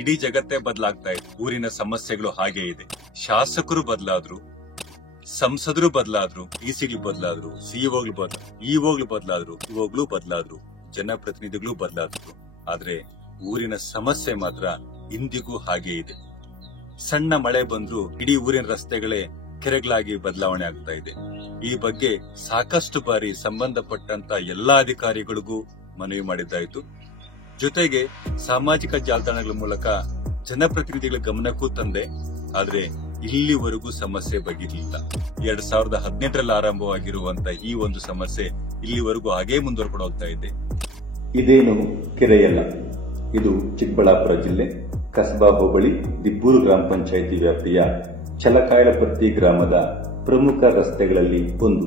ಇಡೀ ಜಗತ್ತೇ ಬದಲಾಗ್ತಾ ಇದೆ. ಊರಿನ ಸಮಸ್ಯೆಗಳು ಹಾಗೆ ಇದೆ. ಶಾಸಕರು ಬದಲಾದ್ರು, ಸಂಸದರು ಬದಲಾದ್ರು, ಡಿಸಿಗಳು ಬದಲಾದ್ರು, ಇಒಗಳು ಬದಲಾದ್ರು, ಇವಾಗ್ಲೂ ಬದಲಾದ್ರು, ಜನಪ್ರತಿನಿಧಿಗಳು ಬದಲಾದ್ರು. ಆದ್ರೆ ಊರಿನ ಸಮಸ್ಯೆ ಮಾತ್ರ ಇಂದಿಗೂ ಹಾಗೆ ಇದೆ. ಸಣ್ಣ ಮಳೆ ಬಂದ್ರೂ ಇಡೀ ಊರಿನ ರಸ್ತೆಗಳೇ ಕೆರೆಗಳಾಗಿ ಬದಲಾವಣೆ ಆಗ್ತಾ ಇದೆ. ಈ ಬಗ್ಗೆ ಸಾಕಷ್ಟು ಬಾರಿ ಸಂಬಂಧಪಟ್ಟಂತ ಎಲ್ಲಾ ಅಧಿಕಾರಿಗಳಿಗೂ ಮನವಿ ಮಾಡಿದ್ದಾಯಿತು. ಜೊತೆಗೆ ಸಾಮಾಜಿಕ ಜಾಲತಾಣಗಳ ಮೂಲಕ ಜನಪ್ರತಿನಿಧಿಗಳ ಗಮನಕ್ಕೂ ತಂದೆ. ಆದ್ರೆ ಇಲ್ಲಿವರೆಗೂ ಸಮಸ್ಯೆ ಬಗೆಹರಿಲಿಲ್ಲ. 2018ರಲ್ಲಿ ಆರಂಭವಾಗಿರುವಂತಹ ಈ ಒಂದು ಸಮಸ್ಯೆ ಇಲ್ಲಿವರೆಗೂ ಹಾಗೇ ಮುಂದುವರ್ಕೊಂಡು ಹೋಗ್ತಾ ಇದೆ. ಇದೇನು ಕೆರೆಯಲ್ಲ, ಇದು ಚಿಕ್ಕಬಳ್ಳಾಪುರ ಜಿಲ್ಲೆ ಕಸಬಾ ಹೋಬಳಿ ದಿಬ್ಬೂರು ಗ್ರಾಮ ಪಂಚಾಯಿತಿ ವ್ಯಾಪ್ತಿಯ ಚಲಕಾಯಲಪರ್ತಿ ಗ್ರಾಮದ ಪ್ರಮುಖ ರಸ್ತೆಗಳಲ್ಲಿ ಒಂದು.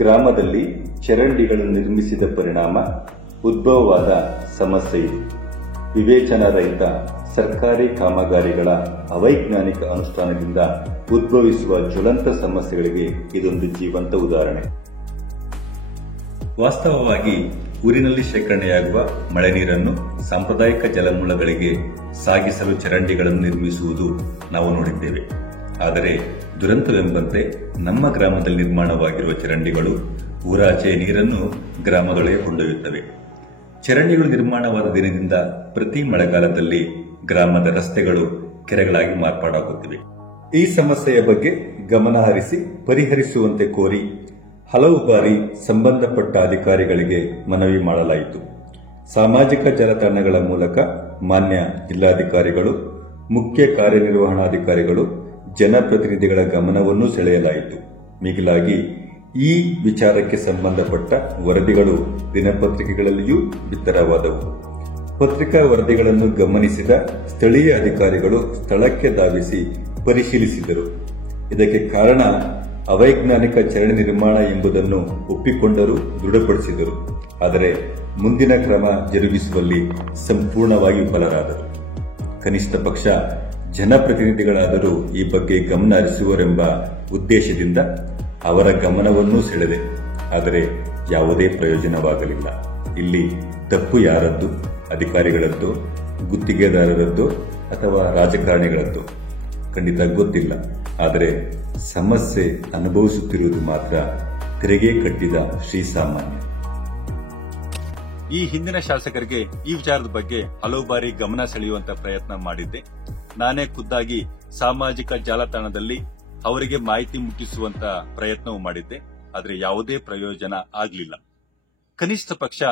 ಗ್ರಾಮದಲ್ಲಿ ಚರಂಡಿಗಳು ನಿರ್ಮಿಸಿದ ಪರಿಣಾಮ ಉದ್ಭವವಾದ ಸಮಸ್ಯೆ ಇದು. ವಿವೇಚನಾ ರಹಿತ ಸರ್ಕಾರಿ ಕಾಮಗಾರಿಗಳ ಅವೈಜ್ಞಾನಿಕ ಅನುಷ್ಠಾನದಿಂದ ಉದ್ಭವಿಸುವ ಜ್ವಲಂತ ಸಮಸ್ಯೆಗಳಿಗೆ ಇದೊಂದು ಜೀವಂತ ಉದಾಹರಣೆ. ವಾಸ್ತವವಾಗಿ ಊರಿನಲ್ಲಿ ಶೇಖರಣೆಯಾಗುವ ಮಳೆ ನೀರನ್ನು ಸಾಂಪ್ರದಾಯಿಕ ಜಲಮೂಲಗಳಿಗೆ ಸಾಗಿಸಲು ಚರಂಡಿಗಳನ್ನು ನಿರ್ಮಿಸುವುದು ನಾವು ನೋಡಿದ್ದೇವೆ. ಆದರೆ ದುರಂತವೆಂಬಂತೆ ನಮ್ಮ ಗ್ರಾಮದಲ್ಲಿ ನಿರ್ಮಾಣವಾಗಿರುವ ಚರಂಡಿಗಳು ಊರಾಚೆ ನೀರನ್ನು ಗ್ರಾಮದೊಳಗೆ ಕೊಂಡೊಯ್ಯುತ್ತವೆ. ಚರಂಡಿಗಳು ನಿರ್ಮಾಣವಾದ ದಿನದಿಂದ ಪ್ರತಿ ಮಳೆಗಾಲದಲ್ಲಿ ಗ್ರಾಮದ ರಸ್ತೆಗಳು ಕೆರೆಗಳಾಗಿ ಮಾರ್ಪಾಡಾಗುತ್ತಿವೆ. ಈ ಸಮಸ್ಯೆಯ ಬಗ್ಗೆ ಗಮನ ಹರಿಸಿ ಪರಿಹರಿಸುವಂತೆ ಕೋರಿ ಹಲವು ಬಾರಿ ಸಂಬಂಧಪಟ್ಟ ಅಧಿಕಾರಿಗಳಿಗೆ ಮನವಿ ಮಾಡಲಾಯಿತು. ಸಾಮಾಜಿಕ ಜಾಲತಾಣಗಳ ಮೂಲಕ ಮಾನ್ಯ ಜಿಲ್ಲಾಧಿಕಾರಿಗಳು, ಮುಖ್ಯ ಕಾರ್ಯನಿರ್ವಹಣಾಧಿಕಾರಿಗಳು, ಜನಪ್ರತಿನಿಧಿಗಳ ಗಮನವನ್ನು ಸೆಳೆಯಲಾಯಿತು. ಮಿಗಿಲಾಗಿ ಈ ವಿಚಾರಕ್ಕೆ ಸಂಬಂಧಪಟ್ಟ ವರದಿಗಳು ದಿನಪತ್ರಿಕೆಗಳಲ್ಲಿಯೂ ಬಿತ್ತರವಾದವು. ಪತ್ರಿಕಾ ವರದಿಗಳನ್ನು ಗಮನಿಸಿದ ಸ್ಥಳೀಯ ಅಧಿಕಾರಿಗಳು ಸ್ಥಳಕ್ಕೆ ಧಾವಿಸಿ ಪರಿಶೀಲಿಸಿದರು. ಇದಕ್ಕೆ ಕಾರಣ ಅವೈಜ್ಞಾನಿಕ ಚರಂಡಿ ನಿರ್ಮಾಣ ಎಂಬುದನ್ನು ಒಪ್ಪಿಕೊಂಡರೂ ದೃಢಪಡಿಸಿದರು. ಆದರೆ ಮುಂದಿನ ಕ್ರಮ ಜರುಗಿಸುವಲ್ಲಿ ಸಂಪೂರ್ಣವಾಗಿ ವಿಫಲರಾದರು. ಕನಿಷ್ಠ ಪಕ್ಷ ಜನಪ್ರತಿನಿಧಿಗಳಾದರೂ ಈ ಬಗ್ಗೆ ಗಮನ ಹರಿಸುವರೆಂಬ ಉದ್ದೇಶದಿಂದ ಅವರ ಗಮನವನ್ನೂ ಸೆಳೆದೆ. ಆದರೆ ಯಾವುದೇ ಪ್ರಯೋಜನವಾಗಲಿಲ್ಲ. ಇಲ್ಲಿ ತಪ್ಪು ಯಾರದ್ದು? ಅಧಿಕಾರಿಗಳದ್ದು, ಗುತ್ತಿಗೆದಾರರದ್ದು ಅಥವಾ ರಾಜಕಾರಣಿಗಳದ್ದು? ಖಂಡಿತ ಗೊತ್ತಿಲ್ಲ. ಆದರೆ ಸಮಸ್ಯೆ ಅನುಭವಿಸುತ್ತಿರುವುದು ಮಾತ್ರ ತೆರಿಗೆ ಕಟ್ಟಿದ ಶ್ರೀಸಾಮಾನ್ಯ. ಈ ಹಿಂದಿನ ಶಾಸಕರಿಗೆ ಈ ವಿಚಾರದ ಬಗ್ಗೆ ಹಲವು ಬಾರಿ ಗಮನ ಸೆಳೆಯುವಂತ ಪ್ರಯತ್ನ ಮಾಡಿದ್ದೆ. ನಾನೇ ಖುದ್ದಾಗಿ ಸಾಮಾಜಿಕ ಜಾಲತಾಣದಲ್ಲಿ ಅವರಿಗೆ ಮಾಹಿತಿ ಮುಟ್ಟಿಸುವಂತ ಪ್ರಯತ್ನವೂ ಮಾಡಿದ್ದೆ. ಆದರೆ ಯಾವುದೇ ಪ್ರಯೋಜನ ಆಗಲಿಲ್ಲ. ಕನಿಷ್ಠ ಪಕ್ಷ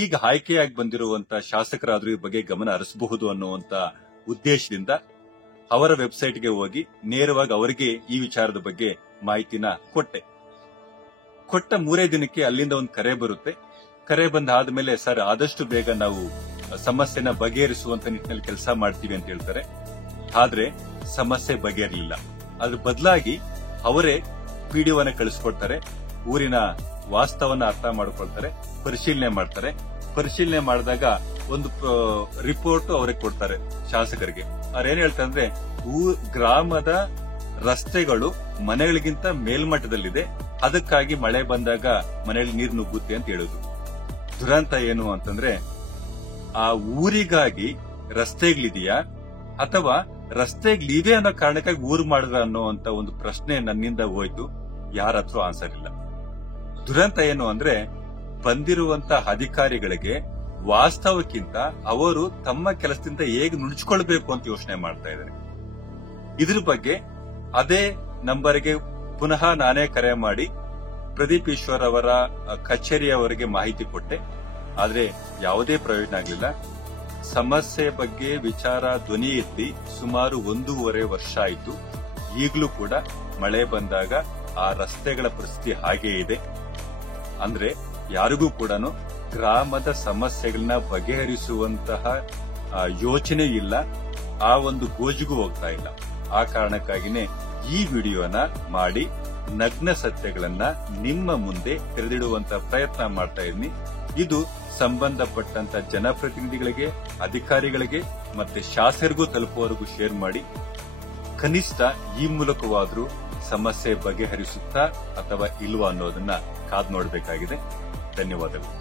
ಈಗ ಆಯ್ಕೆಯಾಗಿ ಬಂದಿರುವಂತ ಶಾಸಕರಾದ್ರೂ ಈ ಬಗ್ಗೆ ಗಮನ ಹರಿಸಬಹುದು ಅನ್ನುವಂತ ಉದ್ದೇಶದಿಂದ ಅವರ ವೆಬ್ಸೈಟ್ಗೆ ಹೋಗಿ ನೇರವಾಗಿ ಅವರಿಗೆ ಈ ವಿಚಾರದ ಬಗ್ಗೆ ಮಾಹಿತಿನ ಕೊಟ್ಟ 3 ದಿನಕ್ಕೆ ಅಲ್ಲಿಂದ ಒಂದು ಕರೆ ಬರುತ್ತೆ. ಕರೆ ಬಂದಾದ್ಮೇಲೆ ಸರ್ ಆದಷ್ಟು ಬೇಗ ನಾವು ಸಮಸ್ಯೆನ ಬಗೆಹರಿಸುವಂತ ನಿಟ್ಟಿನಲ್ಲಿ ಕೆಲಸ ಮಾಡ್ತೀವಿ ಅಂತ ಹೇಳ್ತಾರೆ. ಆದ್ರೆ ಸಮಸ್ಯೆ ಬಗೆಹರಲಿಲ್ಲ. ಅದ್ರ ಬದಲಾಗಿ ಅವರೇ ಪಿಡಿಒನ ಕಳಿಸ್ಕೊಡ್ತಾರೆ. ಊರಿನ ವಾಸ್ತವನ ಅರ್ಥ ಮಾಡಿಕೊಳ್ತಾರೆ, ಪರಿಶೀಲನೆ ಮಾಡ್ತಾರೆ. ಪರಿಶೀಲನೆ ಮಾಡಿದಾಗ ಒಂದು ರಿಪೋರ್ಟ್ ಅವರಿಗೆ ಕೊಡ್ತಾರೆ ಶಾಸಕರಿಗೆ. ಅವ್ರೇನ್ ಹೇಳ್ತಾರೆ ಅಂದ್ರೆ ಗ್ರಾಮದ ರಸ್ತೆಗಳು ಮನೆಗಳಿಗಿಂತ ಮೇಲ್ಮಟ್ಟದಲ್ಲಿದೆ, ಅದಕ್ಕಾಗಿ ಮಳೆ ಬಂದಾಗ ಮನೆಯಲ್ಲಿ ನೀರು ನುಗ್ಗುತ್ತೆ ಅಂತ ಹೇಳುದು. ದುರಂತ ಏನು ಅಂತಂದ್ರೆ ಆ ಊರಿಗಾಗಿ ರಸ್ತೆಗಳಿದೆಯಾ ಅಥವಾ ರಸ್ತೆಗಳಿವೆ ಅನ್ನೋ ಕಾರಣಕ್ಕಾಗಿ ಊರು ಮಾಡಿದ್ರ ಅನ್ನೋಂತ ಒಂದು ಪ್ರಶ್ನೆ ನನ್ನಿಂದ ಹೋಯ್ತು. ಯಾರ ಹತ್ರ ಆನ್ಸರ್ ಇಲ್ಲ. ದುರಂತ ಏನು ಅಂದ್ರೆ ಬಂದಿರುವಂತ ಅಧಿಕಾರಿಗಳಿಗೆ ವಾಸ್ತವಕ್ಕಿಂತ ಅವರು ತಮ್ಮ ಕೆಲಸದಿಂದ ಹೇಗೆ ನುಣುಚಿಕೊಳ್ಬೇಕು ಅಂತ ಯೋಚನೆ ಮಾಡ್ತಾ ಇದ್ದಾರೆ. ಇದ್ರ ಬಗ್ಗೆ ಅದೇ ನಂಬರ್ಗೆ ಪುನಃ ನಾನೇ ಕರೆ ಮಾಡಿ ಪ್ರದೀಪ್ ಈಶ್ವರ್ ಅವರ ಕಚೇರಿಯವರಿಗೆ ಮಾಹಿತಿ ಕೊಟ್ಟೆ. ಆದ್ರೆ ಯಾವುದೇ ಪ್ರಯೋಜನ ಆಗಲಿಲ್ಲ. ಸಮಸ್ಯೆ ಬಗ್ಗೆ ವಿಚಾರ ಧ್ವನಿ ಎತ್ತಿ ಸುಮಾರು 1.5 ವರ್ಷ ಆಯಿತು. ಈಗಲೂ ಕೂಡ ಮಳೆ ಬಂದಾಗ ಆ ರಸ್ತೆಗಳ ಪರಿಸ್ಥಿತಿ ಹಾಗೇ ಇದೆ. ಅಂದ್ರೆ ಯಾರಿಗೂ ಕೂಡ ಗ್ರಾಮದ ಸಮಸ್ಯೆಗಳನ್ನ ಬಗೆಹರಿಸುವಂತಹ ಯೋಚನೆ ಇಲ್ಲ, ಆ ಒಂದು ಗೋಜಿಗೂ ಹೋಗ್ತಾ ಇಲ್ಲ. ಆ ಕಾರಣಕ್ಕಾಗಿನೇ ಈ ವಿಡಿಯೋನ ಮಾಡಿ ನಗ್ನ ಸತ್ಯಗಳನ್ನ ನಿಮ್ಮ ಮುಂದೆ ತೆರೆದಿಡುವಂತ ಪ್ರಯತ್ನ ಮಾಡ್ತಾ ಇದ್ದೀನಿ. ಇದು ಸಂಬಂಧಪಟ್ಟಂತ ಜನಪ್ರತಿನಿಧಿಗಳಿಗೆ, ಅಧಿಕಾರಿಗಳಿಗೆ ಮತ್ತೆ ಶಾಸಕರಿಗೂ ತಲುಪುವವರೆಗೂ ಶೇರ್ ಮಾಡಿ. ಕನಿಷ್ಠ ಈ ಮೂಲಕವಾದ್ರೂ ಸಮಸ್ಯೆ ಬಗೆಹರಿಸುತ್ತಾ ಅಥವಾ ಇಲ್ವಾ ಅನ್ನೋದನ್ನ ಕಾದು ನೋಡಬೇಕಾಗಿದೆ. ಧನ್ಯವಾದಗಳು.